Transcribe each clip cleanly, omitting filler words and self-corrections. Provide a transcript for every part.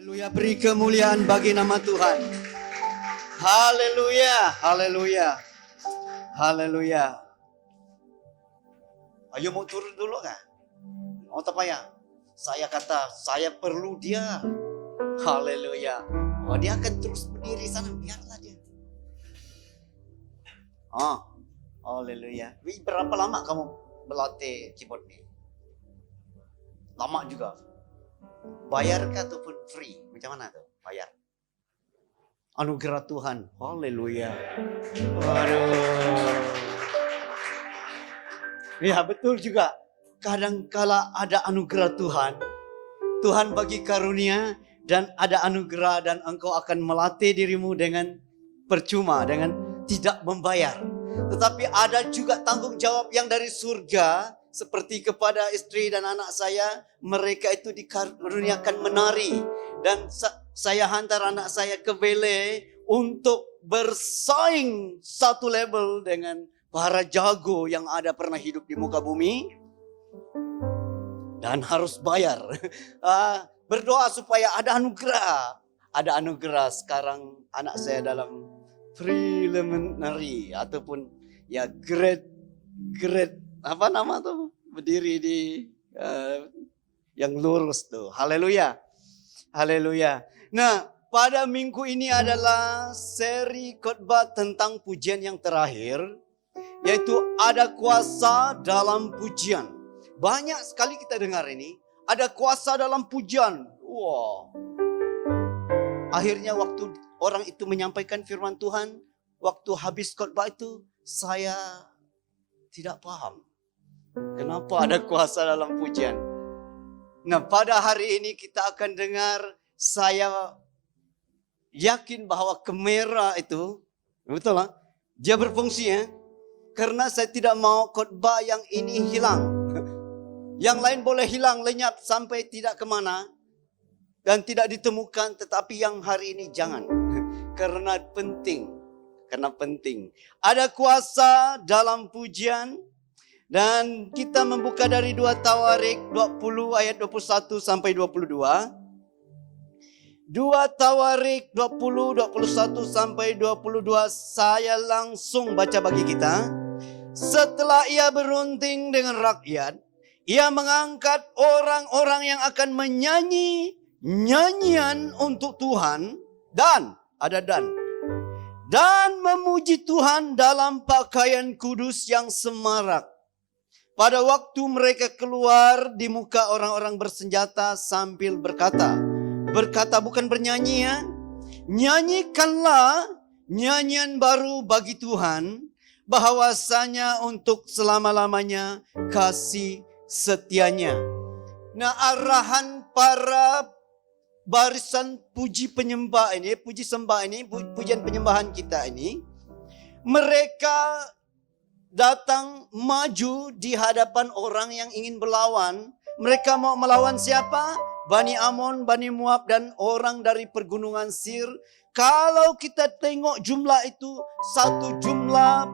Haleluya, beri kemuliaan bagi nama Tuhan. Haleluya, haleluya, haleluya. Ayo mau turun dulu kah? Mau apa ya? Saya kata, saya perlu dia. Haleluya. Oh, dia akan terus berdiri sana, biarlah dia. Oh, haleluya. Berapa lama kamu berlatih keyboard ini? Lama juga. Bayarkah ataupun free? Macam mana tuh? Bayar. Anugerah Tuhan. Haleluya. Waduh. Ya betul juga. Kadangkala ada anugerah Tuhan. Tuhan bagi karunia dan ada anugerah dan engkau akan melatih dirimu dengan percuma, dengan tidak membayar. Tetapi ada juga tanggung jawab yang dari surga. Seperti kepada istri dan anak saya, mereka itu dikaruniakan menari. Dan saya hantar anak saya ke Bele untuk bersaing satu level dengan para jago yang ada pernah hidup di muka bumi. Dan harus bayar. Berdoa supaya ada anugerah. Ada anugerah. Sekarang anak saya dalam preliminary ataupun ya grade apa nama tuh, berdiri di yang lurus tuh. Haleluya, haleluya. Nah, pada minggu ini adalah seri khotbah tentang pujian yang terakhir, yaitu ada kuasa dalam pujian. Banyak sekali kita dengar ini, ada kuasa dalam pujian. Wow. Akhirnya waktu orang itu menyampaikan firman Tuhan, waktu habis khotbah itu saya tidak paham. Kenapa ada kuasa dalam pujian? Nah, pada hari ini kita akan dengar, saya yakin bahwa kamera itu, betul lah, dia berfungsi ya. Karena saya tidak mau khotbah yang ini hilang. Yang lain boleh hilang, lenyap sampai tidak kemana. Dan tidak ditemukan, tetapi yang hari ini jangan. Karena penting. Karena penting. Ada kuasa dalam pujian. Dan kita membuka dari 2 Tawarik 20 ayat 21 sampai 22. 2 Tawarik 20, 21 sampai 22. Saya langsung baca bagi kita. Setelah ia berunding dengan rakyat, ia mengangkat orang-orang yang akan menyanyi nyanyian untuk Tuhan. Dan, ada dan memuji Tuhan dalam pakaian kudus yang semarak. Pada waktu mereka keluar di muka orang-orang bersenjata sambil berkata bukan bernyanyi ya. Nyanyikanlah nyanyian baru bagi Tuhan, bahwasanya untuk selama-lamanya kasih setianya. Nah, arahan para barisan puji penyembah ini, puji sembah ini, pujian penyembahan kita ini, mereka datang maju di hadapan orang yang ingin berlawan. Mereka mau melawan siapa? Bani Amon, Bani Moab, dan orang dari pergunungan Sir. Kalau kita tengok jumlah itu, satu jumlah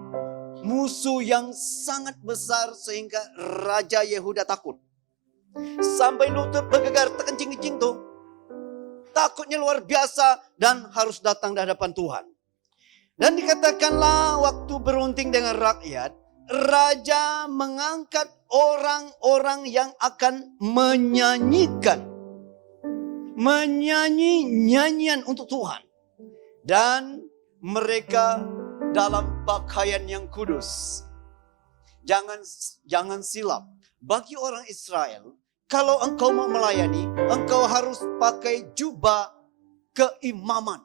musuh yang sangat besar sehingga Raja Yehuda takut. Sampai lutut bergegar, terkencing-kencing tuh. Takutnya luar biasa dan harus datang di hadapan Tuhan. Dan dikatakanlah waktu berunding dengan rakyat, raja mengangkat orang-orang yang akan menyanyikan. Menyanyi nyanyian untuk Tuhan. Dan mereka dalam pakaian yang kudus. Jangan silap. Bagi orang Israel, kalau engkau mau melayani, engkau harus pakai jubah keimaman.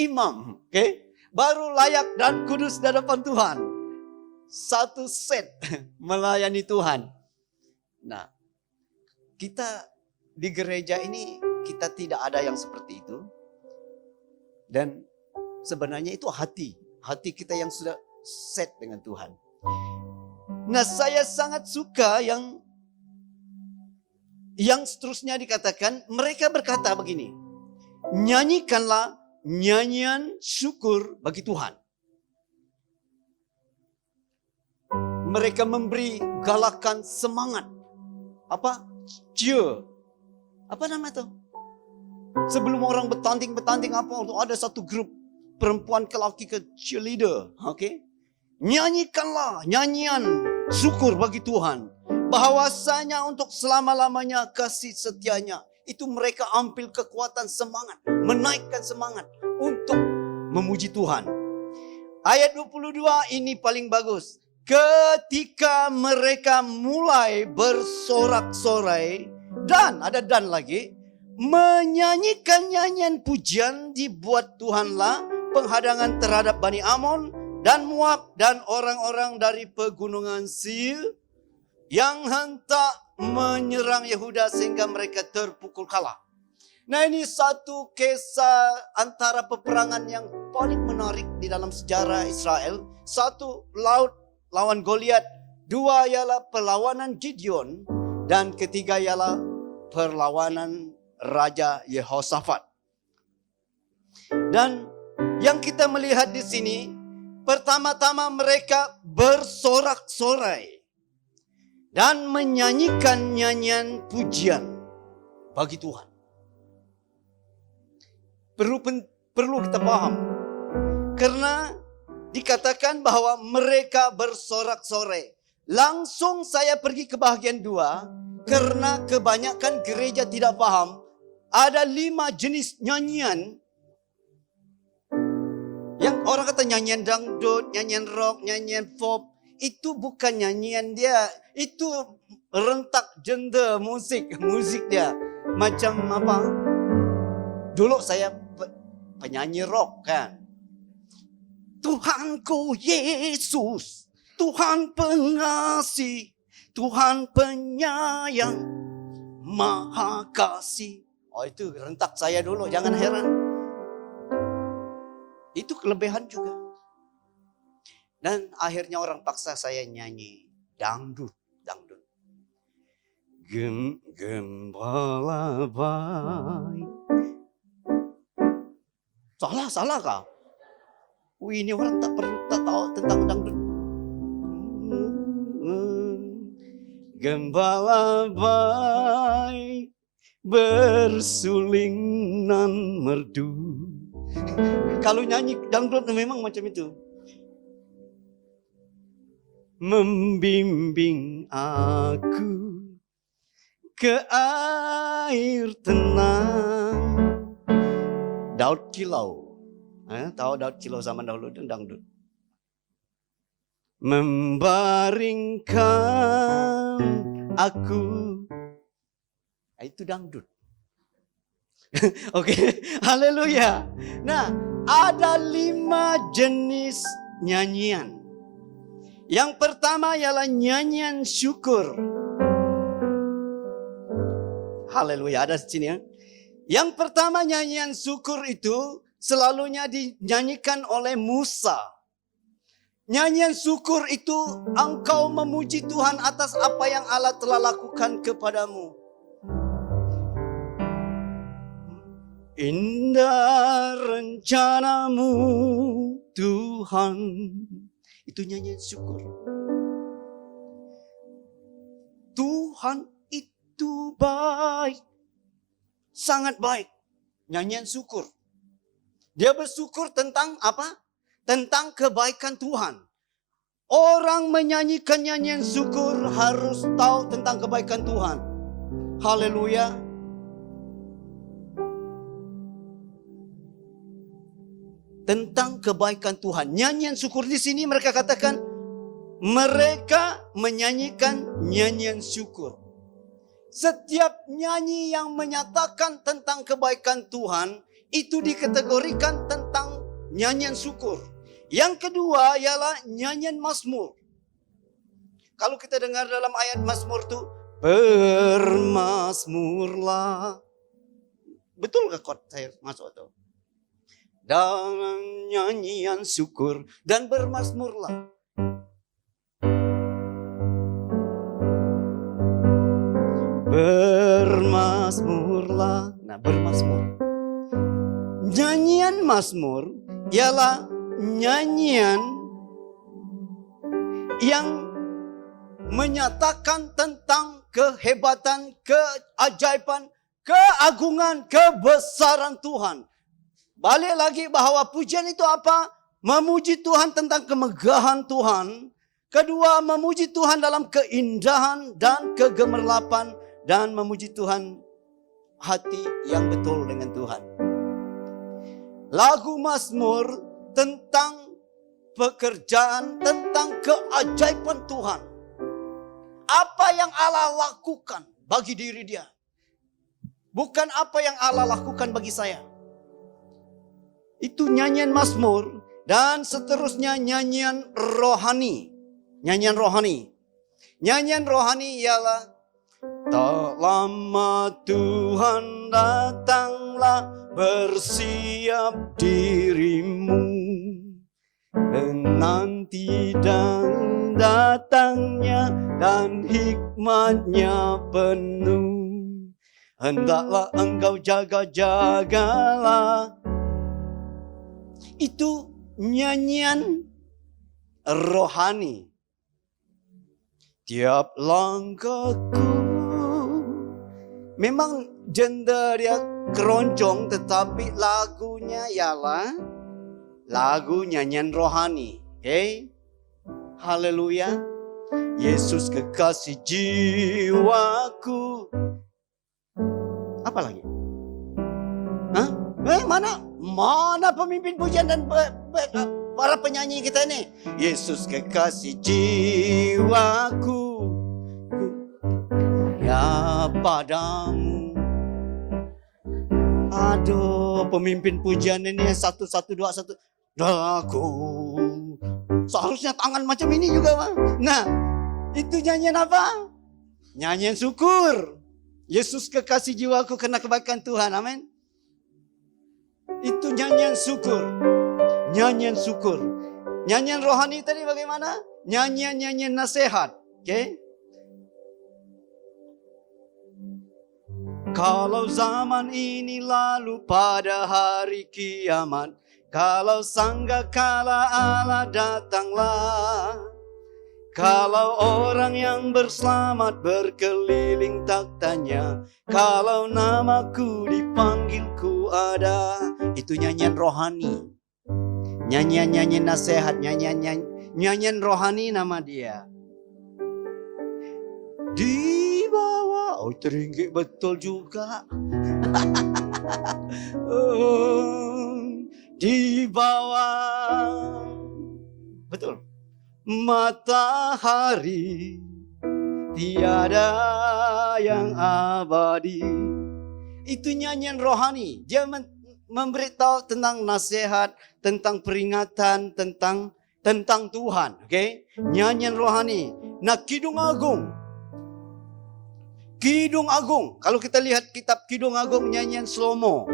Imam, oke? Okay? Baru layak dan kudus di hadapan Tuhan. Satu set melayani Tuhan. Nah, kita di gereja ini, kita tidak ada yang seperti itu. Dan sebenarnya itu hati kita yang sudah set dengan Tuhan. Nah, saya sangat suka yang seterusnya dikatakan, mereka berkata begini, nyanyikanlah nyanyian syukur bagi Tuhan. Mereka memberi galakan semangat. Apa? Cheer. Apa nama itu? Sebelum orang bertanding apa, ada satu grup perempuan ke laki ke cheerleader. Okay? Nyanyikanlah nyanyian syukur bagi Tuhan. Bahwasanya untuk selama-lamanya kasih setianya. Itu mereka ambil kekuatan semangat. Menaikkan semangat untuk memuji Tuhan. Ayat 22 ini paling bagus. Ketika mereka mulai bersorak-sorai. Dan, ada dan lagi. Menyanyikan nyanyian pujian dibuat Tuhanlah penghadangan terhadap Bani Amon dan Moab dan orang-orang dari pegunungan Seir yang hentak menyerang Yehuda sehingga mereka terpukul kalah. Nah, ini satu kisah antara peperangan yang paling menarik di dalam sejarah Israel. Satu, laut lawan Goliat. Dua ialah perlawanan Gideon. Dan ketiga ialah perlawanan Raja Yehoshafat. Dan yang kita melihat di sini, pertama-tama mereka bersorak-sorai dan menyanyikan nyanyian pujian bagi Tuhan. Perlu kita paham, karena dikatakan bahwa mereka bersorak-sorai. Langsung saya pergi ke bahagian 2, karena kebanyakan gereja tidak paham. Ada 5 jenis nyanyian. Yang orang kata nyanyian dangdut, nyanyian rock, nyanyian pop. Itu bukan nyanyian dia. Itu rentak genre musik dia. Macam apa? Dulu saya penyanyi rock kan. Tuhanku Yesus, Tuhan pengasih, Tuhan penyayang, maha kasih. Oh, itu rentak saya dulu, jangan heran. Itu kelebihan juga. Dan akhirnya orang paksa saya nyanyi dangdut. Gembala baik. Salah kah? Ini orang tak tahu tentang dangdut. Gembala baik bersulinan merdu. Kalau nyanyi dangdut memang macam itu. Membimbing aku ke air tenang. Daud Kilau. Tahu Daud Kilau zaman dahulu itu dangdut. Membaringkan aku. Itu dangdut. Oke, haleluya. Nah, ada 5 jenis nyanyian. Yang pertama ialah nyanyian syukur. Haleluya, ada di sini ya. Yang pertama nyanyian syukur itu selalunya dinyanyikan oleh Musa. Nyanyian syukur itu engkau memuji Tuhan atas apa yang Allah telah lakukan kepadamu. Indah rencanamu Tuhan. Itu nyanyian syukur. Tuhan itu baik. Sangat baik. Nyanyian syukur. Dia bersyukur tentang apa? Tentang kebaikan Tuhan. Orang menyanyikan nyanyian syukur harus tahu tentang kebaikan Tuhan. Haleluya. Tentang kebaikan Tuhan. Nyanyian syukur di sini mereka katakan mereka menyanyikan nyanyian syukur. Setiap nyanyi yang menyatakan tentang kebaikan Tuhan itu dikategorikan tentang nyanyian syukur. Yang kedua ialah nyanyian mazmur. Kalau kita dengar dalam ayat mazmur itu bermazmurlah. Betul ke kot saya masuk itu? Dalam nyanyian syukur dan bermazmurlah. Bermazmurlah. Nah, bermazmur. Nyanyian mazmur ialah nyanyian yang menyatakan tentang kehebatan, keajaiban keagungan, kebesaran Tuhan. Balik lagi bahwa pujian itu apa? Memuji Tuhan tentang kemegahan Tuhan. Kedua, memuji Tuhan dalam keindahan dan kegemerlapan. Dan memuji Tuhan hati yang betul dengan Tuhan. Lagu Mazmur tentang pekerjaan, tentang keajaiban Tuhan. Apa yang Allah lakukan bagi diri dia. Bukan apa yang Allah lakukan bagi saya. Itu nyanyian Mazmur. Dan seterusnya nyanyian rohani. Nyanyian rohani. Nyanyian rohani ialah tak lama Tuhan datanglah, bersiap dirimu, menanti dan datangnya dan hikmatnya penuh. Hendaklah engkau jaga-jagalah. Itu nyanyian rohani. Tiap langkahku memang genre dia keroncong, tetapi lagunya ialah lagu nyanyian rohani. Okay? Haleluya. Yesus kekasih jiwaku. Apa lagi? Hah? Mana pemimpin pujian dan para penyanyi kita ini? Yesus kekasih jiwaku, ya padamu. Aduh, pemimpin pujian ini 1, 1, 2, 1. Aku. Seharusnya tangan macam ini juga, Bang. Nah, itu nyanyian apa? Nyanyian syukur. Yesus kekasih jiwaku karena kebaikan Tuhan. Amin. Itu nyanyian syukur. Nyanyian syukur. Nyanyian rohani tadi bagaimana? Nyanyian nasihat. Okay? Kalau zaman ini lalu pada hari kiamat, kalau sangkakala Allah datanglah, kalau orang yang berselamat berkeliling taktanya, kalau namaku dipanggil ku ada. Itu nyanyian rohani. Nyanyian nasihat, nyanyian rohani nama dia. Di bawah, oh teringgi betul juga. Di bawah, betul. Matahari tiada yang abadi. Itu nyanyian rohani. Dia memberitahu tentang nasihat, tentang peringatan, tentang Tuhan. Okay? Nyanyian rohani. Nah, Kidung Agung. Kidung Agung. Kalau kita lihat kitab Kidung Agung, nyanyian Slomo.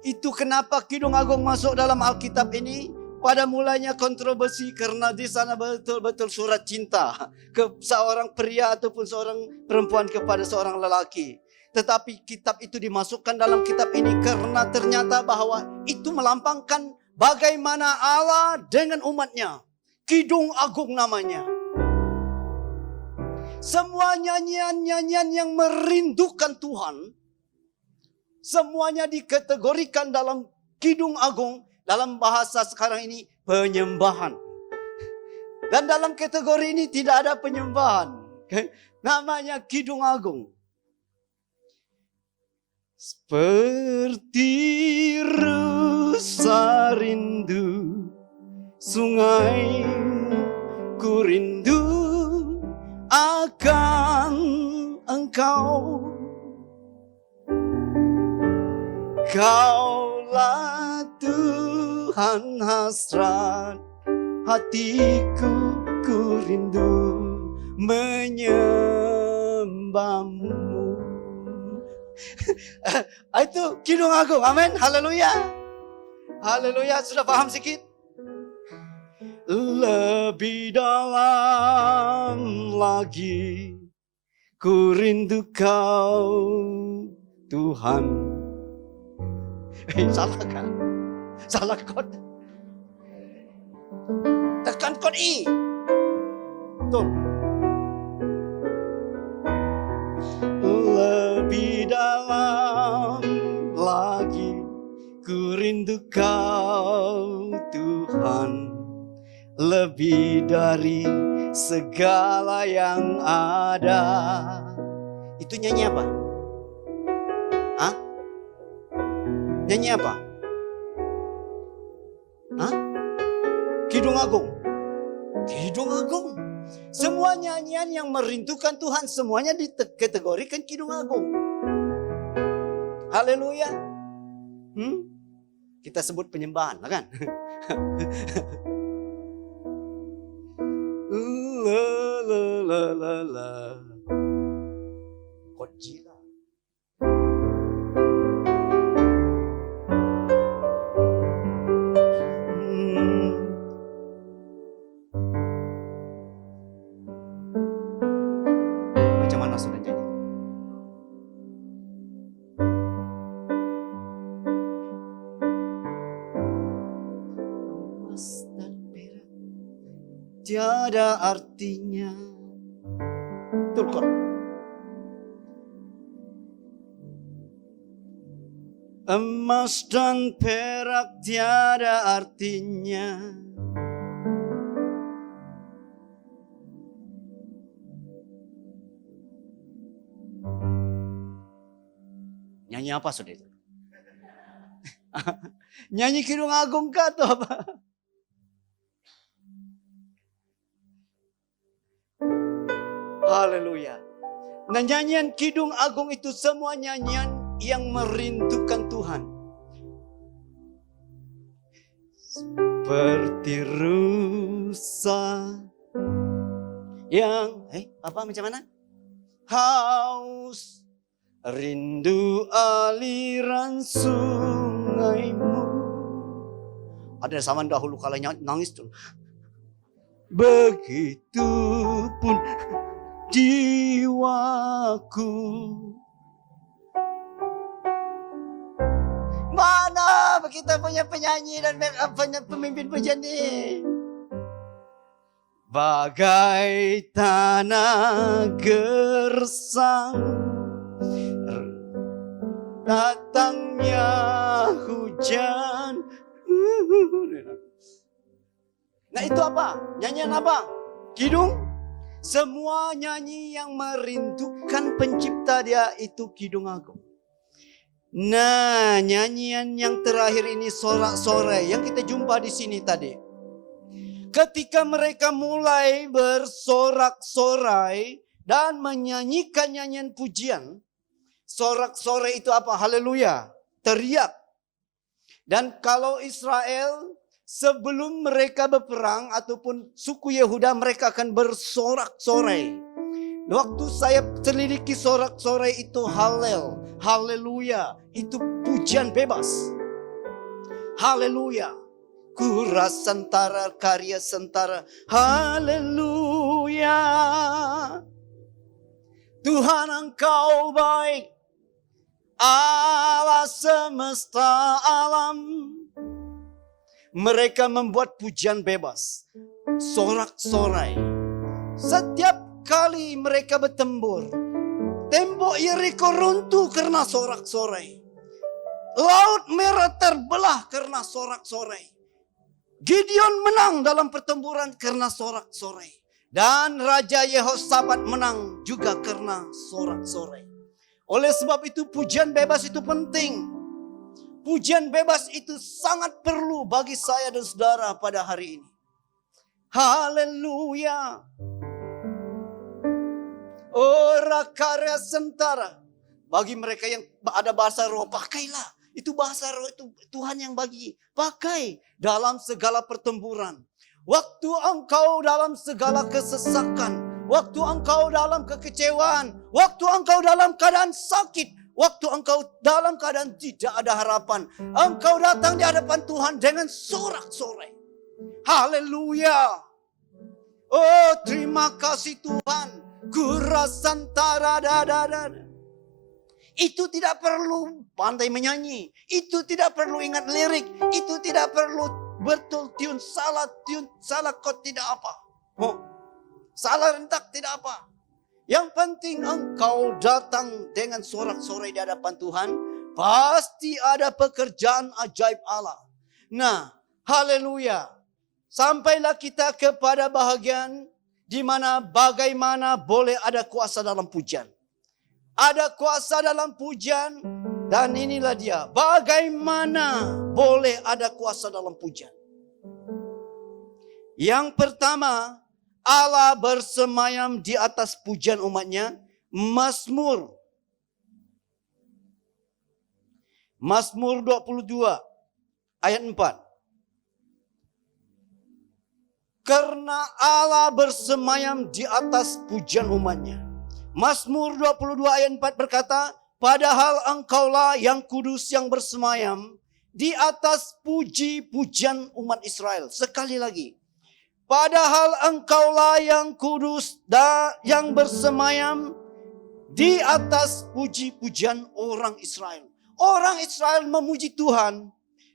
Itu kenapa Kidung Agung masuk dalam Alkitab ini? Pada mulanya kontroversi karena di sana betul-betul surat cinta ke seorang pria ataupun seorang perempuan kepada seorang lelaki. Tetapi kitab itu dimasukkan dalam kitab ini karena ternyata bahwa itu melampangkan bagaimana Allah dengan umatnya. Kidung Agung namanya. Semua nyanyian-nyanyian yang merindukan Tuhan, semuanya dikategorikan dalam Kidung Agung. Dalam bahasa sekarang ini penyembahan. Dan dalam kategori ini tidak ada penyembahan. Namanya Kidung Agung. Seperti rusa rindu, sungai ku rindu akan engkau. Kaulah Tuhan hasrat hatiku, ku rindu menyembahmu. Itu Kidung Agung. Amin. Haleluya. Haleluya. Sudah paham sedikit? Lebih dalam lagi ku rindu kau Tuhan. Salah kan? Salah chord. Tekan chord E. Tuh. Lebih dalam rindu Kau Tuhan, lebih dari segala yang ada. Itu nyanyi apa? Hah? Nyanyi apa? Hah? Kidung Agung. Kidung Agung. Semua nyanyian yang merindukan Tuhan semuanya dikategorikan Kidung Agung. Haleluya. Kita sebut penyembahan, kan? La la la la. Godzilla. Macam mana sudah jadi? Emas dan perak tiada artinya. Betul kok. Emas dan perak tiada artinya. Nyanyi apa saudara? Nyanyi Kidung Agung kah atau apa? Haleluya. Nah, nyanyian Kidung Agung itu semua nyanyian yang merindukan Tuhan. Seperti rusa yang macam mana? Haus rindu aliran sungaimu. Ada zaman dahulu kalau nangis tuh. Begitupun jiwaku. Mana kita punya penyanyi dan pemimpin pujian ini? Bagai tanah gersang, datangnya hujan. Nah itu apa? Nyanyian apa? Kidung? Semua nyanyi yang merindukan pencipta dia itu Kidung Agung. Nah, nyanyian yang terakhir ini sorak-sorai yang kita jumpa di sini tadi. Ketika mereka mulai bersorak-sorai dan menyanyikan nyanyian pujian, sorak-sorai itu apa? Haleluya, teriak. Dan kalau Israel sebelum mereka berperang ataupun suku Yehuda mereka akan bersorak-sorai. Waktu saya selidiki sorak-sorai itu Halel, haleluya, itu pujian bebas. Haleluya. Kuras sentara, karya sentara, haleluya. Tuhan Engkau baik, Allah semesta alam. Mereka membuat pujian bebas, sorak-sorai. Setiap kali mereka bertempur, tembok Yeriko runtuh karena sorak-sorai. Laut Merah terbelah karena sorak-sorai. Gideon menang dalam pertempuran karena sorak-sorai. Dan Raja Yehosafat menang juga karena sorak-sorai. Oleh sebab itu pujian bebas itu penting. Pujian bebas itu sangat perlu bagi saya dan saudara pada hari ini. Haleluya. Ora karya sentara. Bagi mereka yang ada bahasa roh, pakailah. Itu bahasa roh, itu Tuhan yang bagi. Pakai dalam segala pertempuran. Waktu engkau dalam segala kesesakan. Waktu engkau dalam kekecewaan. Waktu engkau dalam keadaan sakit. Waktu engkau dalam keadaan tidak ada harapan. Engkau datang di hadapan Tuhan dengan sorak-sorai. Haleluya. Oh, terima kasih Tuhan. Kurasantara dadadada. Itu tidak perlu pandai menyanyi. Itu tidak perlu ingat lirik. Itu tidak perlu betul tune salah kot tidak apa. Oh, salah rentak tidak apa. Yang penting engkau datang dengan sorak-sorai di hadapan Tuhan. Pasti ada pekerjaan ajaib Allah. Nah, haleluya. Sampailah kita kepada bahagian di mana bagaimana boleh ada kuasa dalam pujian. Ada kuasa dalam pujian, dan inilah dia. Bagaimana boleh ada kuasa dalam pujian. Yang pertama, Allah bersemayam di atas pujian umatnya. Mazmur 22 ayat 4. Karena Allah bersemayam di atas pujian umatnya. Mazmur 22 ayat 4 berkata, padahal engkaulah yang kudus yang bersemayam di atas puji-pujian umat Israel. Sekali lagi. Padahal engkaulah yang kudus dan yang bersemayam di atas puji-pujian orang Israel. Orang Israel memuji Tuhan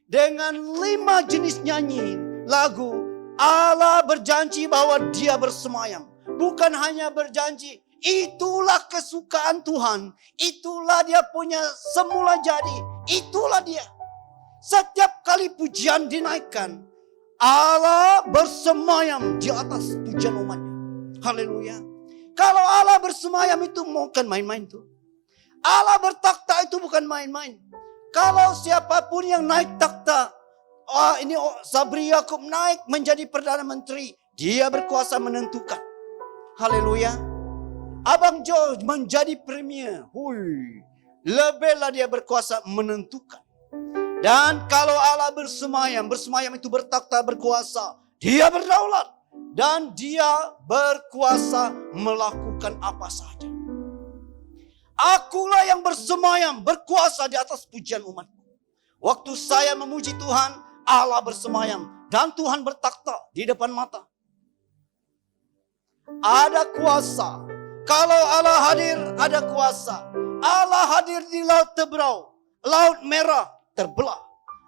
dengan 5 jenis nyanyi lagu. Allah berjanji bahwa dia bersemayam. Bukan hanya berjanji. Itulah kesukaan Tuhan. Itulah dia punya semula jadi. Itulah dia. Setiap kali pujian dinaikkan, Allah bersemayam di atas pujian umatnya. Haleluya. Kalau Allah bersemayam itu bukan main-main tuh. Allah bertakhta itu bukan main-main. Kalau siapapun yang naik takhta, ini Sabri Yaakob naik menjadi Perdana Menteri, dia berkuasa menentukan. Haleluya. Abang George menjadi premier. Lebihlah dia berkuasa menentukan. Dan kalau Allah bersemayam itu bertakhta berkuasa. Dia berdaulat. Dan dia berkuasa melakukan apa saja. Akulah yang bersemayam, berkuasa di atas pujian umatku. Waktu saya memuji Tuhan, Allah bersemayam. Dan Tuhan bertakhta di depan mata. Ada kuasa. Kalau Allah hadir, ada kuasa. Allah hadir di Laut Teberau, Laut Merah terbelah.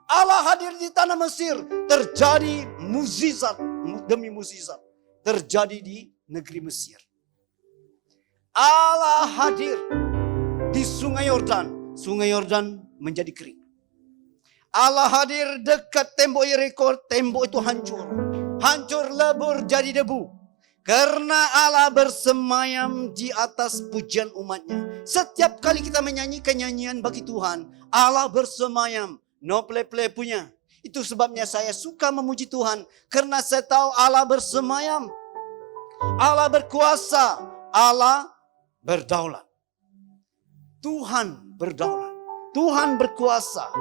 Allah hadir di tanah Mesir, terjadi mukjizat demi mukjizat terjadi di negeri Mesir. Allah hadir di Sungai Yordan menjadi kering. Allah hadir dekat tembok Yeriko, tembok itu hancur lebur jadi debu. Karena Allah bersemayam di atas pujian umatnya. Setiap kali kita menyanyikan nyanyian bagi Tuhan, Allah bersemayam. No play-play punya. Itu sebabnya saya suka memuji Tuhan. Karena saya tahu Allah bersemayam. Allah berkuasa. Allah berdaulat. Tuhan berdaulat. Tuhan berkuasa.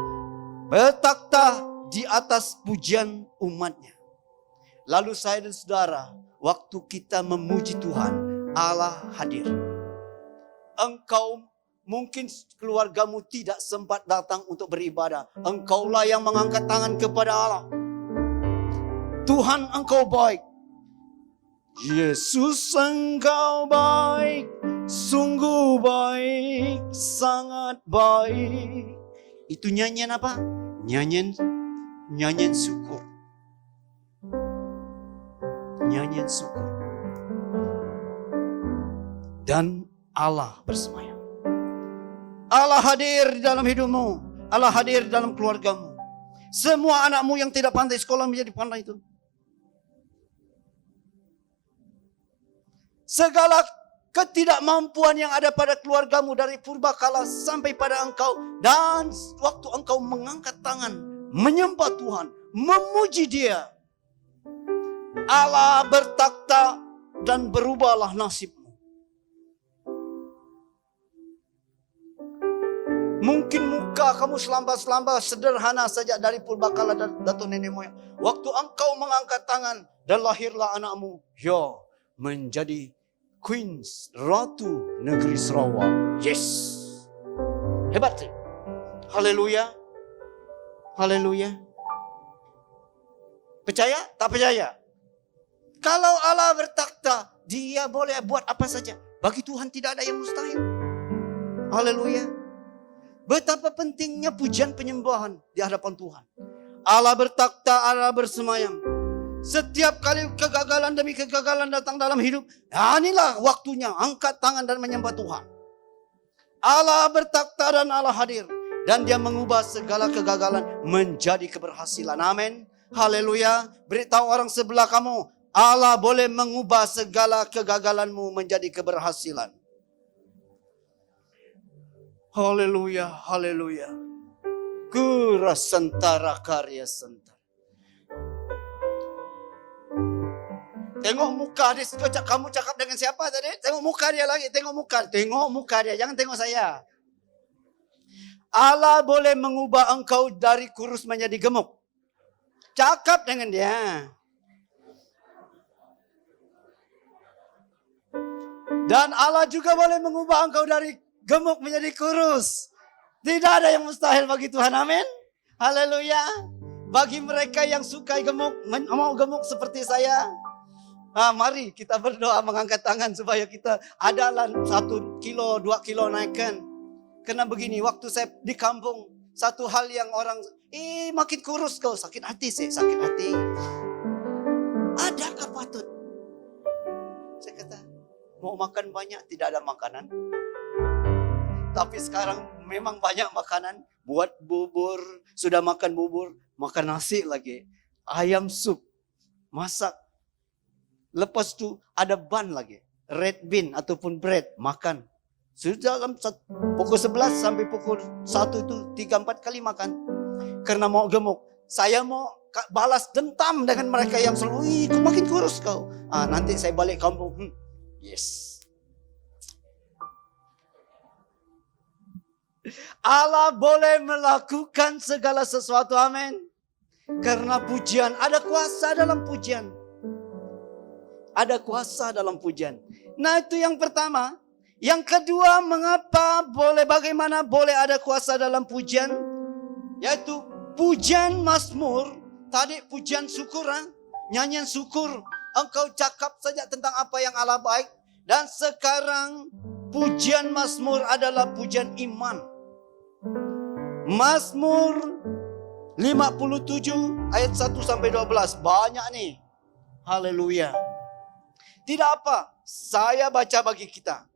Bertakhta di atas pujian umatnya. Lalu saya dan saudara, waktu kita memuji Tuhan, Allah hadir. Engkau mungkin keluargamu tidak sempat datang untuk beribadah. Engkaulah yang mengangkat tangan kepada Allah. Tuhan, engkau baik. Yesus, engkau baik. Sungguh baik, sangat baik. Itu nyanyian apa? Nyanyian syukur. Nyanyian syukur. Dan Allah bersemayam. Allah hadir di dalam hidupmu. Allah hadir di dalam keluargamu. Semua anakmu yang tidak pandai sekolah menjadi pandai itu. Segala ketidakmampuan yang ada pada keluargamu dari purbakala sampai pada engkau. Dan waktu engkau mengangkat tangan, menyembah Tuhan, memuji Dia, Allah bertakhta dan berubahlah nasibmu. Mungkin muka kamu selamba-selamba sederhana saja dari purbakala dan datuk nenek moyang. Waktu engkau mengangkat tangan dan lahirlah anakmu, ya, menjadi Queens, Ratu Negeri Sarawak. Yes. Hebat. Haleluya. Haleluya. Percaya? Tak percaya? Kalau Allah bertakhta, Dia boleh buat apa saja. Bagi Tuhan tidak ada yang mustahil. Haleluya. Betapa pentingnya pujian penyembahan di hadapan Tuhan. Allah bertakhta, Allah bersemayam. Setiap kali kegagalan demi kegagalan datang dalam hidup, inilah waktunya angkat tangan dan menyembah Tuhan. Allah bertakhta dan Allah hadir. Dan dia mengubah segala kegagalan menjadi keberhasilan. Amin. Haleluya. Beritahu orang sebelah kamu, Allah boleh mengubah segala kegagalanmu menjadi keberhasilan. Haleluya, haleluya. Kura sentara karya sentara. Tengok muka dia, kamu cakap dengan siapa tadi? Tengok muka dia lagi, tengok muka dia, jangan tengok saya. Allah boleh mengubah engkau dari kurus menjadi gemuk. Cakap dengan dia. Dan Allah juga boleh mengubah engkau dari gemuk menjadi kurus. Tidak ada yang mustahil bagi Tuhan, amin. Haleluya. Bagi mereka yang suka gemuk, mau gemuk seperti saya, mari kita berdoa mengangkat tangan supaya kita adalah 1 kilo, 2 kilo naikkan. Karena begini, waktu saya di kampung, satu hal yang orang, makin kurus kau, sakit hati sih, sakit hati. Adakah patut? Saya kata, mau makan banyak, tidak ada makanan. Tapi sekarang memang banyak makanan. Buat bubur, sudah makan bubur, makan nasi lagi. Ayam sup, masak. Lepas itu ada ban lagi. Red bean ataupun bread, makan. Sudah dalam pukul 11 sampai pukul 1 itu 3-4 kali makan. Karena mau gemuk. Saya mau balas dendam dengan mereka yang selalu, kau makin kurus kau. Nanti saya balik kampung. Yes. Allah boleh melakukan segala sesuatu, amin. Karena pujian, ada kuasa dalam pujian. Ada kuasa dalam pujian. Nah, itu yang pertama. Yang kedua, bagaimana boleh ada kuasa dalam pujian? Yaitu pujian Mazmur. Tadi pujian syukur, nyanyian syukur. Engkau cakap saja tentang apa yang Allah baik. Dan sekarang pujian Mazmur adalah pujian iman. Mazmur 57 ayat 1 sampai 12. Banyak nih. Haleluya. Tidak apa, saya baca bagi kita.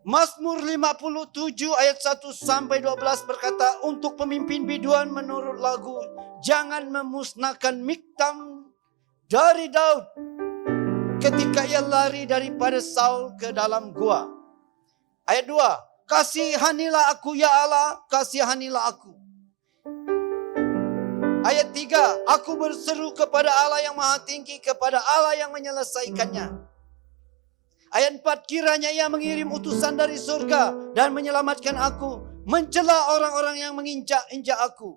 Mazmur 57 ayat 1 sampai 12 berkata, untuk pemimpin biduan menurut lagu, jangan memusnahkan Miktam dari Daud ketika ia lari daripada Saul ke dalam gua. Ayat 2, kasihanilah aku ya Allah, kasihanilah aku. Ayat 3, aku berseru kepada Allah yang maha tinggi, kepada Allah yang menyelesaikannya. Ayat 4, kiranya ia mengirim utusan dari surga dan menyelamatkan aku, mencela orang-orang yang menginjak-injak aku.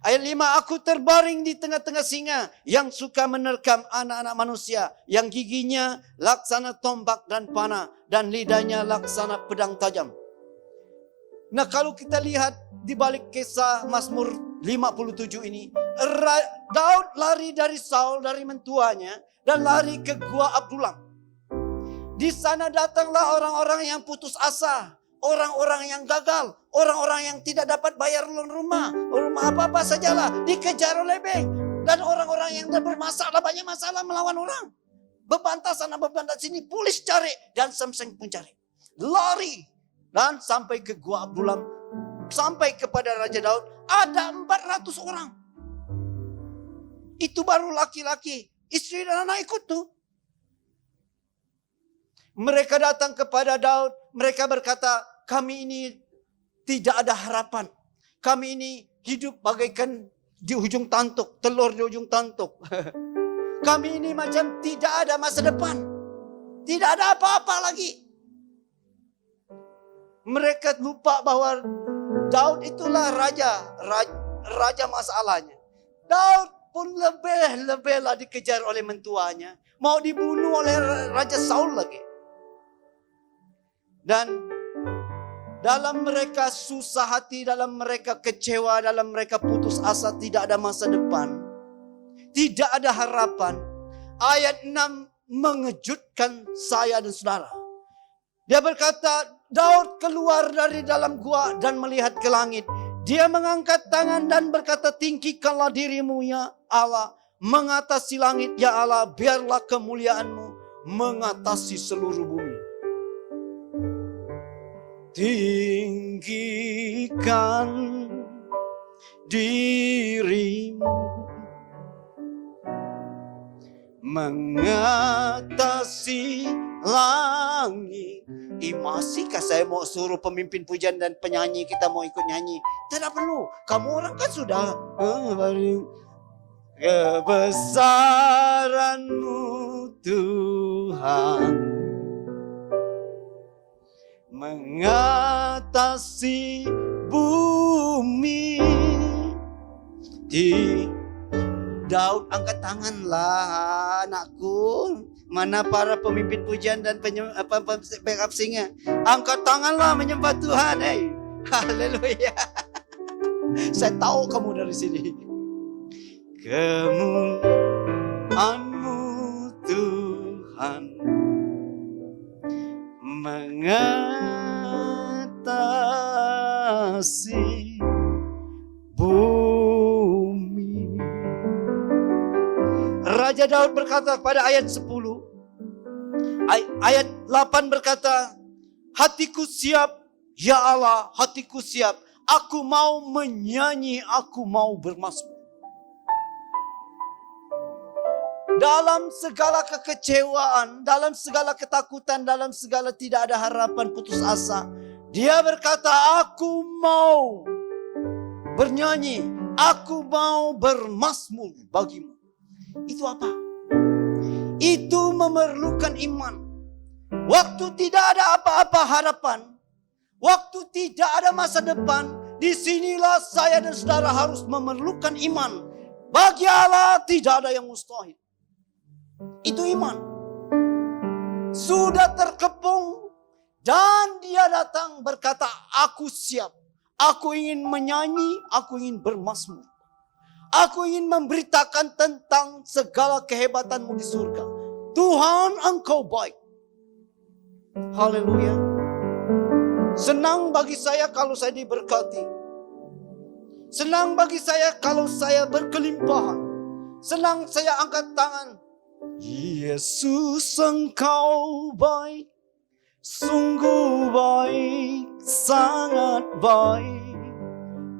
Ayat 5, aku terbaring di tengah-tengah singa yang suka menerkam anak-anak manusia, yang giginya laksana tombak dan panah, dan lidahnya laksana pedang tajam. Nah, kalau kita lihat di balik kisah Mazmur 57 ini, Daud lari dari Saul, dari mentuanya, dan lari ke gua Adulam. Di sana datanglah orang-orang yang putus asa, orang-orang yang gagal, orang-orang yang tidak dapat bayar rumah apa-apa sajalah, dikejar oleh bank. Dan orang-orang yang bermasalah, banyak masalah melawan orang. Bebantah sana, bebantah sini, polis cari, dan Samson pun cari. Lari, dan sampai ke gua Adulam, sampai kepada Raja Daud, ada 400 orang. Itu baru laki-laki, istri dan anak ikut tuh. Mereka datang kepada Daud, mereka berkata, kami ini tidak ada harapan. Kami ini hidup bagaikan di ujung tantuk, telur di ujung tantuk. Kami ini macam tidak ada masa depan. Tidak ada apa-apa lagi. Mereka lupa bahwa Daud itulah raja masalahnya. Daud pun lebih-lebihlah dikejar oleh mentuanya. Mau dibunuh oleh Raja Saul lagi. Dan dalam mereka susah hati, dalam mereka kecewa, dalam mereka putus asa, tidak ada masa depan, tidak ada harapan. Ayat 6 mengejutkan saya dan saudara. Dia berkata, Daud keluar dari dalam gua dan melihat ke langit. Dia mengangkat tangan dan berkata, tinggikanlah dirimu ya Allah, mengatasi langit ya Allah, biarlah kemuliaanmu mengatasi seluruh bumi. Tinggikanlah memberikan dirimu mengatasi langit. Masihkah saya mau suruh pemimpin pujian dan penyanyi kita mau ikut nyanyi? Tidak perlu. Kamu orang kan sudah kebesaranmu Tuhan mengatasi bumi. Di Daud angkat tanganlah anakku. Mana para pemimpin pujian dan backup singer? Angkat tanganlah menyembah Tuhan. Haleluya. Saya tahu kamu dari sini. Kemuliaan-Mu Tuhan mengatasi bumi. Raja Daud berkata pada ayat 10, ayat 8 berkata, hatiku siap, ya Allah, hatiku siap. Aku mau menyanyi, aku mau bermazmur. Dalam segala kekecewaan, dalam segala ketakutan, dalam segala tidak ada harapan, putus asa, dia berkata, aku mau bernyanyi, aku mau bermazmur bagimu. Itu apa? Itu memerlukan iman. Waktu tidak ada apa-apa harapan, waktu tidak ada masa depan, disinilah saya dan saudara harus memerlukan iman. Bagi Allah tidak ada yang mustahil. Itu iman. Sudah terkepung dan dia datang berkata, aku siap. Aku ingin menyanyi, aku ingin bermazmur. Aku ingin memberitakan tentang segala kehebatanmu di surga. Tuhan, Engkau baik. Haleluya. Senang bagi saya kalau saya diberkati. Senang bagi saya kalau saya berkelimpahan. Senang saya angkat tangan. Yesus, Engkau baik, sungguh baik, sangat baik.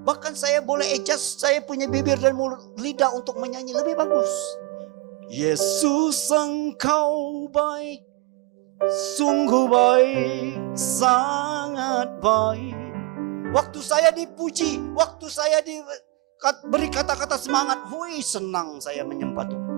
Bahkan saya boleh adjust, saya punya bibir dan mulut lidah untuk menyanyi lebih bagus. Yesus, Engkau baik, sungguh baik, sangat baik. Waktu saya dipuji, waktu saya diberi kata-kata semangat, senang saya menyembah Tuhan.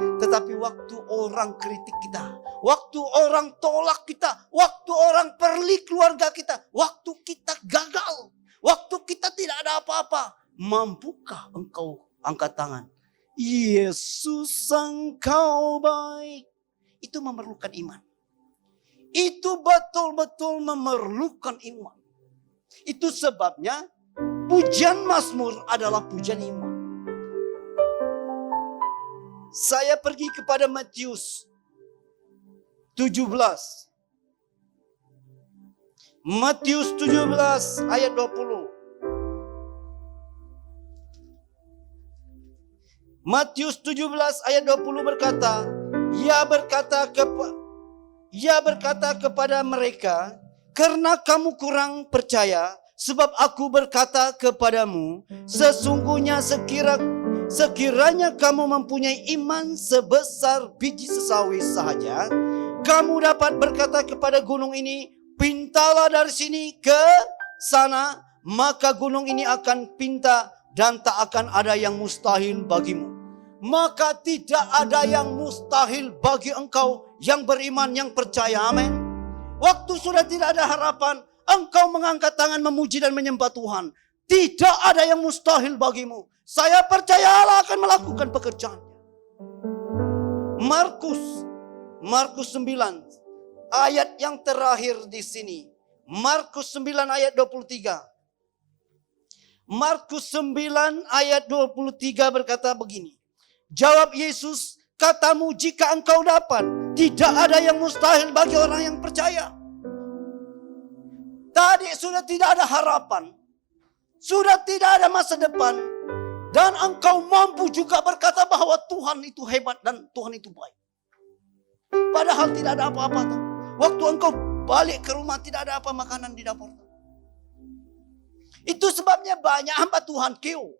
Tetapi waktu orang kritik kita, waktu orang tolak kita, waktu orang perlik keluarga kita, waktu kita gagal, waktu kita tidak ada apa-apa, mampukah engkau angkat tangan? Yesus, Engkau baik. Itu memerlukan iman. Itu betul-betul memerlukan iman. Itu sebabnya pujian mazmur adalah pujian iman. Saya pergi kepada Matius 17. Matius 17 ayat 20. Matius 17 ayat 20 berkata, Ia berkata kepada mereka, karena kamu kurang percaya, sebab aku berkata kepadamu, sesungguhnya sekiranya kamu mempunyai iman sebesar biji sesawi sahaja, kamu dapat berkata kepada gunung ini, pintalah dari sini ke sana, maka gunung ini akan pinta dan tak akan ada yang mustahil bagimu. Maka tidak ada yang mustahil bagi engkau yang beriman, yang percaya. Amin. Waktu sudah tidak ada harapan, engkau mengangkat tangan memuji dan menyembah Tuhan. Tidak ada yang mustahil bagimu. Saya percaya Allah akan melakukan pekerjaan. Markus 9 ayat yang terakhir di sini. Markus 9 ayat 23. Markus 9 ayat 23 berkata begini. Jawab Yesus, katamu jika engkau dapat, tidak ada yang mustahil bagi orang yang percaya. Tadi sudah tidak ada harapan, sudah tidak ada masa depan, dan engkau mampu juga berkata bahwa Tuhan itu hebat dan Tuhan itu baik. Padahal tidak ada apa-apa. Waktu engkau balik ke rumah tidak ada apa makanan di dapur. Itu sebabnya banyak hamba Tuhan keo.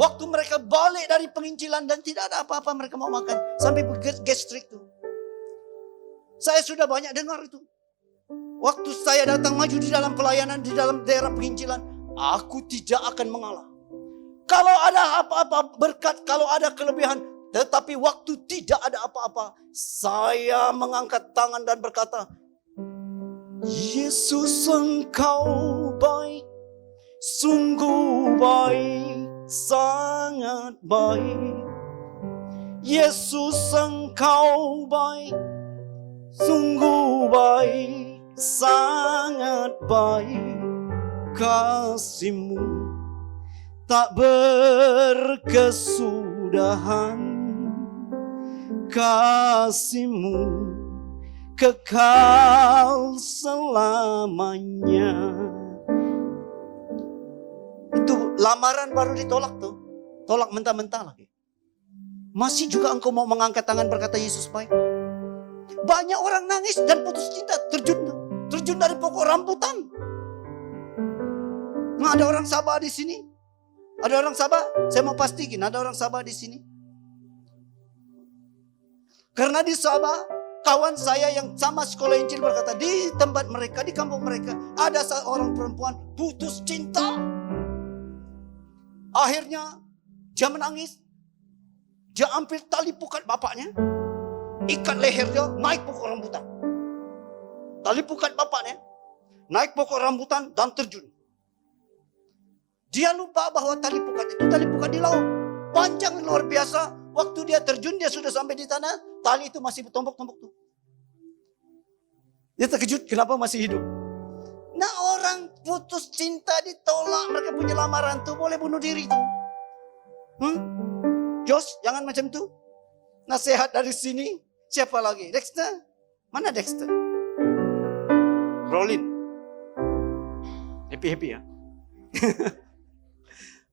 Waktu mereka balik dari penginjilan dan tidak ada apa-apa mereka mau makan. Sampai gastrik tuh. Saya sudah banyak dengar itu. Waktu saya datang maju di dalam pelayanan, di dalam daerah penginjilan, aku tidak akan mengalah. Kalau ada apa-apa berkat, kalau ada kelebihan, tetapi waktu tidak ada apa-apa, saya mengangkat tangan dan berkata, Yesus engkau baik, sungguh baik, sangat baik. Yesus engkau baik, sungguh baik, sangat baik. Kasih-Mu tak berkesudahan, kasih-Mu kekal selamanya. Itu lamaran baru ditolak tuh. Tolak mentah-mentah lagi. Masih juga engkau mau mengangkat tangan berkata Yesus baik. Banyak orang nangis dan putus cinta, terjun dari pokok rambutan. Nah, ada orang Sabah di sini. Ada orang Sabah, saya mau pastikan ada orang Sabah di sini. Karena di Sabah, kawan saya yang sama sekolah Injil berkata, di tempat mereka, di kampung mereka, ada seorang perempuan putus cinta. Akhirnya, dia menangis. Dia ambil tali pukat bapaknya, ikat leher dia, naik pokok rambutan. Tali pukat bapaknya, naik pokok rambutan dan terjun. Dia lupa bahwa tali pukat itu tali pukat di laut. Panjang luar biasa. Waktu dia terjun, dia sudah sampai di tanah. Tali itu masih bertombok-tombok tuh. Dia terkejut, kenapa masih hidup? Nah, orang putus cinta ditolak. Mereka punya lamaran tuh, boleh bunuh diri tuh. Josh, jangan macam itu. Nasihat dari sini. Siapa lagi? Dexter? Mana Dexter? Rolin. Happy ya.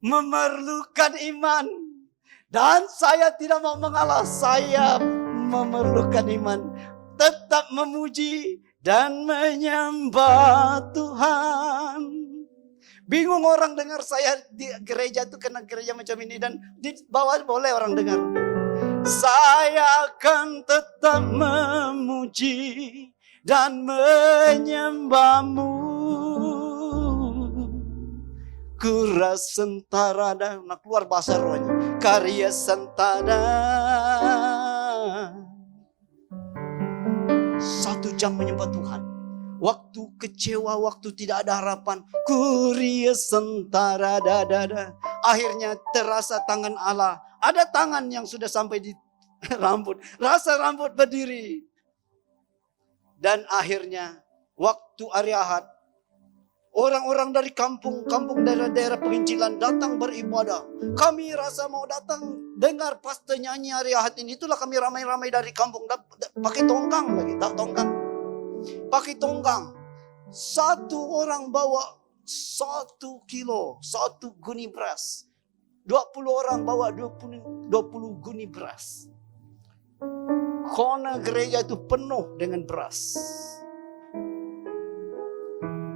Memerlukan iman. Dan saya tidak mau mengalah. Saya memerlukan iman. Tetap memuji dan menyembah Tuhan. Bingung orang dengar saya di gereja itu karena gereja macam ini. Dan di bawah boleh orang dengar. Saya akan tetap memuji dan menyembah-Mu. Kura sentara dan keluar bahasa rohnya. Karya sentada. 1 jam menyembah Tuhan. Waktu kecewa, waktu tidak ada harapan. Kuria sentara dadada. Akhirnya terasa tangan Allah. Ada tangan yang sudah sampai di rambut. Rasa rambut berdiri. Dan akhirnya waktu hari Ahad. Orang-orang dari kampung daerah-daerah penginjilan datang beribadah. Kami rasa mau datang dengar pastor nyanyi hari Ahad ini. Itulah kami ramai-ramai dari kampung. Pakai tongkang lagi, tak tongkang. Pakai tongkang. 1 orang bawa 1 kilo, 1 guni beras. 20 orang bawa 20 guni beras. Kona gereja itu penuh dengan beras.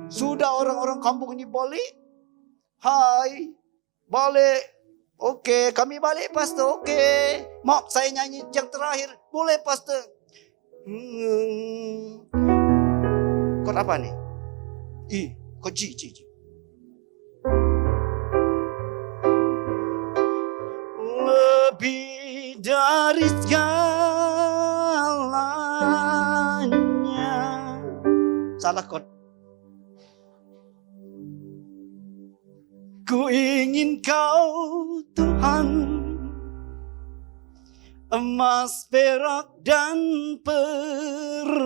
Sudah orang-orang kampung ini balik. Hai, balik. Oke, kami balik pastor. Oke, mau saya nyanyi yang terakhir. Boleh pastor. Kod apa nih? Kod G. Lebih dari segalanya. Salah kod. Ku ingin Kau Tuhan, emas, perak, dan permata,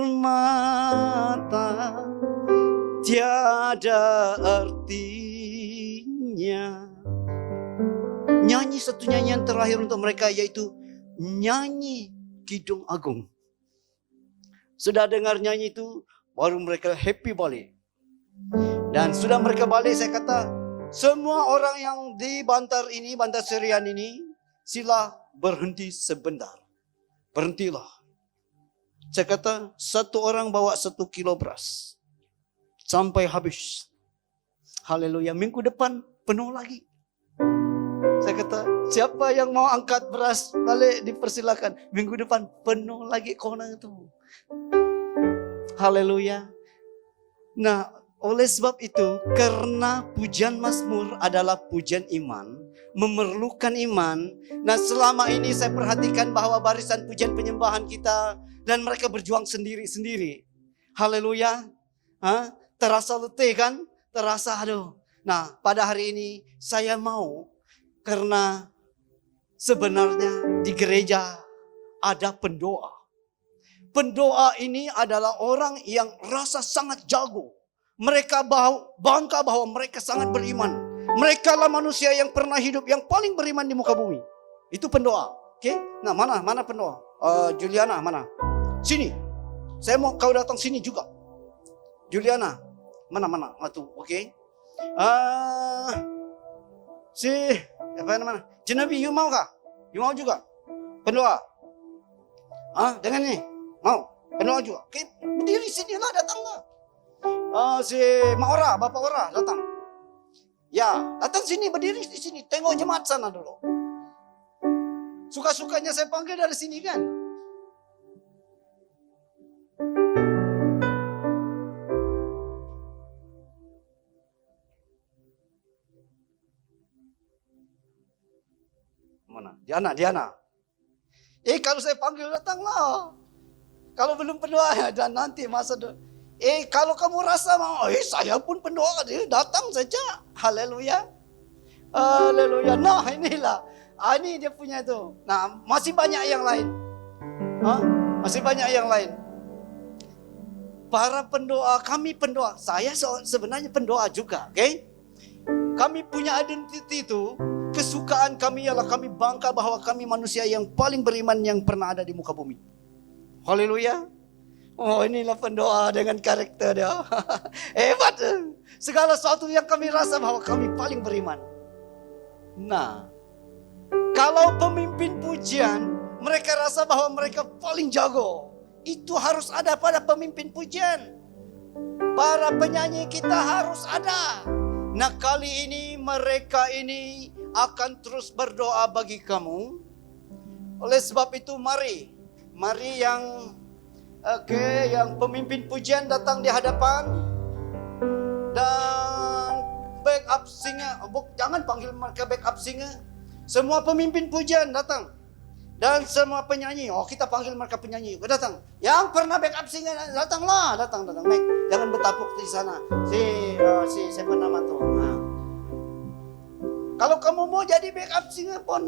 tiada artinya. Nyanyi satu nyanyian terakhir untuk mereka, yaitu nyanyi Kidung Agung. Sudah dengar nyanyi itu, baru mereka happy balik. Dan sudah mereka balik, saya kata, semua orang yang di Bantar ini, Bantar Serian ini, sila berhenti sebentar. Berhentilah. Saya kata, 1 orang bawa 1 kilo beras. Sampai habis. Haleluya. Minggu depan penuh lagi. Saya kata, siapa yang mau angkat beras balik dipersilakan. Minggu depan penuh lagi konon itu. Haleluya. Nah, oleh sebab itu, karena pujian Mazmur adalah pujian iman, memerlukan iman. Nah, selama ini saya perhatikan bahwa barisan pujian penyembahan kita dan mereka berjuang sendiri-sendiri. Haleluya. Terasa letih kan? Terasa aduh. Nah, pada hari ini saya mau, karena sebenarnya di gereja ada pendoa. Pendoa ini adalah orang yang rasa sangat jago. Mereka bangga bahwa mereka sangat beriman. Mereka lah manusia yang pernah hidup yang paling beriman di muka bumi. Itu pendoa. Oke? Nah, mana pendoa? Juliana, mana? Sini. Saya mau kau datang sini juga. Juliana. Mana? Tuh, oke. Mana? Jenabi, you mau kah? You mau juga? Pendoa. Dengan ini. Mau? Pendoa juga. Oke, berdiri sini lah, datang lah. Si Maora, Bapak Ora datang. Ya, datang sini, berdiri di sini. Tengok jemaat sana dulu. Suka-sukanya saya panggil dari sini kan. Mana? Diana. Kalau saya panggil datanglah. Kalau belum pendoa ya, dan nanti masa kalau kamu rasa mau, saya pun pendoa, datang saja. Haleluya. Haleluya. Nah, inilah. Ini dia punya itu. Nah, masih banyak yang lain. Masih banyak yang lain. Para pendoa, kami pendoa. Saya sebenarnya pendoa juga, oke? Kami punya identiti itu. Kesukaan kami ialah kami bangga bahwa kami manusia yang paling beriman yang pernah ada di muka bumi. Haleluya. Oh, inilah pendoa dengan karakter dia. Hebat. Segala sesuatu yang kami rasa bahwa kami paling beriman. Nah, kalau pemimpin pujian, mereka rasa bahwa mereka paling jago. Itu harus ada pada pemimpin pujian. Para penyanyi kita harus ada. Nah, kali ini mereka ini akan terus berdoa bagi kamu. Oleh sebab itu mari yang yang pemimpin pujian datang di hadapan. Dan backup singer, jangan panggil mereka backup singer. Semua pemimpin pujian datang. Dan semua penyanyi, kita panggil mereka penyanyi, datang. Yang pernah backup singer datanglah, datang. Jangan bertapuk di sana. Si siapa nama tuh? Nah. Kalau kamu mau jadi backup singer pun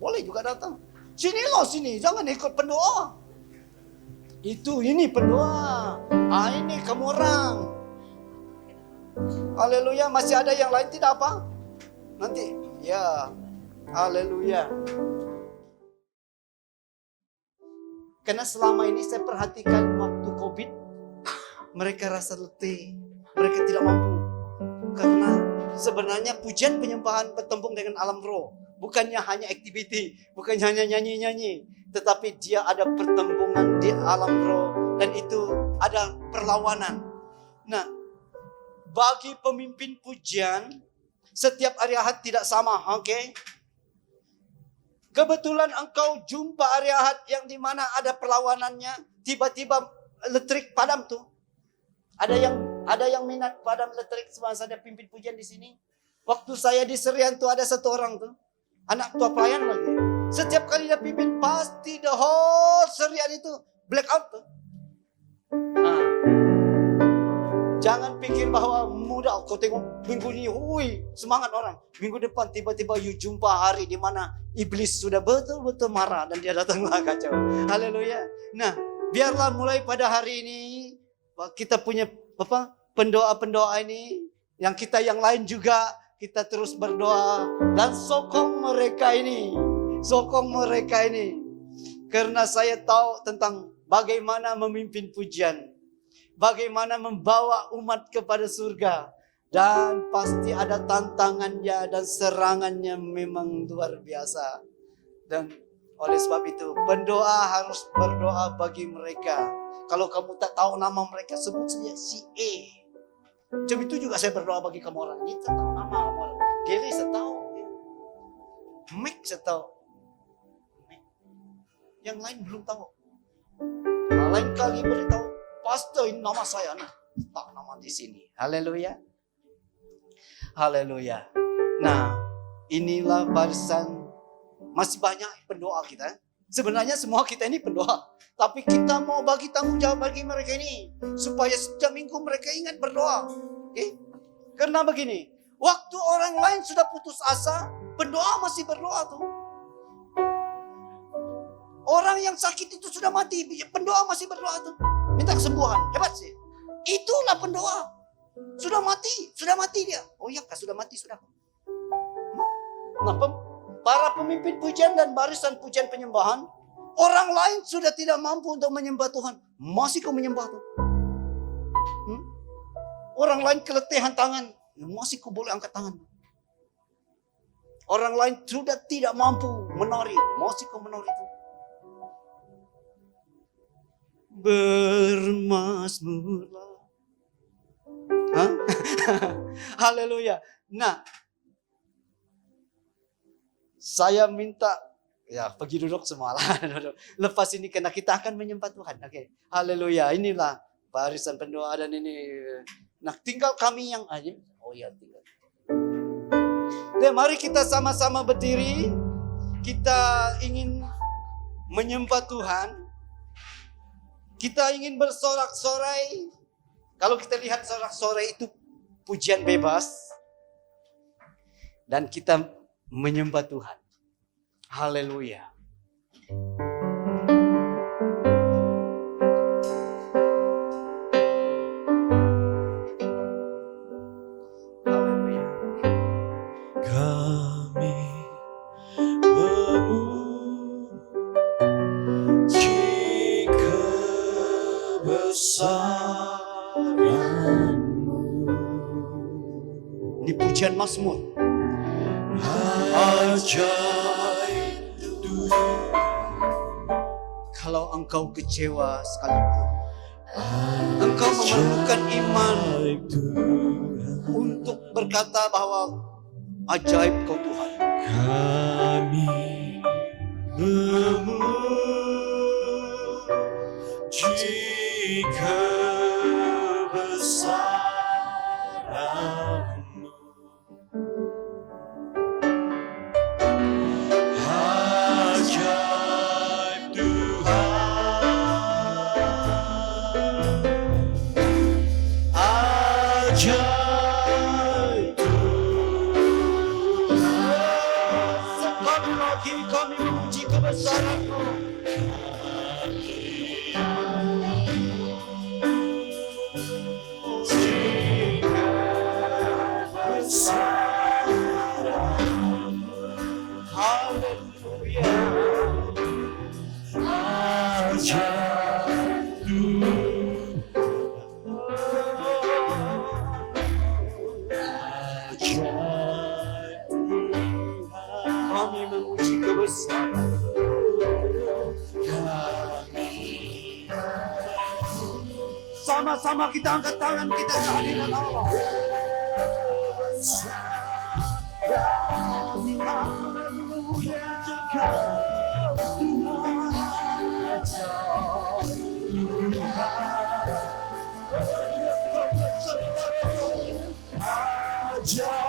boleh juga datang. Sini, jangan ikut pendoa. Ini pendoa. Ini kamu orang. Haleluya, masih ada yang lain tidak apa? Nanti, ya. Haleluya. Karena selama ini saya perhatikan waktu COVID, mereka rasa letih, mereka tidak mampu. Karena sebenarnya pujian penyembahan bertembung dengan alam roh. Bukannya hanya activity, bukannya hanya nyanyi-nyanyi. Tetapi dia ada pertembungan di alam roh. Dan itu ada perlawanan. Nah, bagi pemimpin pujian, setiap hari Ahad tidak sama, oke? Kebetulan engkau jumpa hari Ahad yang dimana ada perlawanannya, tiba-tiba elektrik padam tuh. Ada yang minat padam elektrik semasa ada pimpin pujian di sini. Waktu saya di Serian tuh ada satu orang tuh, anak tua pelayan lagi. Setiap kali dia pimpin pasti the whole Serian itu blackout tuh. Nah, jangan pikir bahwa mudah. Kau tengok minggu ini, semangat orang. Minggu depan tiba-tiba you jumpa hari di mana iblis sudah betul-betul marah dan dia datanglah kacau. Haleluya. Nah, biarlah mulai pada hari ini kita punya pendoa-pendoa ini, yang kita yang lain juga kita terus berdoa dan sokong mereka ini. Karena saya tahu tentang bagaimana memimpin pujian. Bagaimana membawa umat kepada surga. Dan pasti ada tantangannya dan serangannya memang luar biasa. Dan oleh sebab itu pendoa harus berdoa bagi mereka. Kalau kamu tak tahu nama mereka, sebut saja si E. Macam itu juga saya berdoa bagi kamu orang. Ini saya tahu nama kamu orang. Gary saya tahu. Mac saya tahu. Yang lain belum tahu. Nah, lain kali beritahu, pastor ini nama saya. Nah, tak nama di sini. Haleluya. Haleluya. Nah, inilah barisan. Masih banyak pendoa kita. Sebenarnya semua kita ini pendoa. Tapi kita mau bagi tanggung jawab bagi mereka ini. Supaya setiap minggu mereka ingat berdoa. Okay? Karena begini. Waktu orang lain sudah putus asa. Pendoa masih berdoa tuh. Orang yang sakit itu sudah mati. Pendoa masih berdoa tuh. Minta kesembuhan. Hebat sih. Itulah pendoa. Sudah mati dia. Oh iya, sudah mati sudah. Nah, para pemimpin pujian dan barisan pujian penyembahan, orang lain sudah tidak mampu untuk menyembah Tuhan. Masih kau menyembah Tuhan. Orang lain keletihan tangan, masih kau boleh angkat tangan. Orang lain sudah tidak mampu menari, masih kau menari Tuhan. Bermazmurlah. Haleluya. Nah, saya minta, ya pergi duduk semua lah. Lepas ini karena kita akan menyembah Tuhan. Oke. Haleluya. Inilah barisan pendoa dan ini. Nah, tinggal kami yang aja. Oh ya, tinggal. Dan mari kita sama-sama berdiri. Kita ingin menyembah Tuhan. Kita ingin bersorak-sorai. Kalau kita lihat sorak-sorai itu pujian bebas. Dan kita menyembah Tuhan. Haleluya. Haleluya. Kami memuji kebesaran-Mu. Ini pujian Mazmur. Ajaib Tuhan. Kalau engkau kecewa sekalipun, engkau memerlukan iman untuk berkata bahwa ajaib kau Tuhan. Kami memuji kebesaran-Mu. Ajaib Tuhan. Ajaib Tuhan. Sekali lagi kami memuji kebesaran-Mu. Haleluya. Ajaib Kami memuji kebesaran. Sama-sama kita angkat tangan kita kehadiran Allah. Ajaib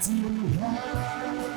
Tuhan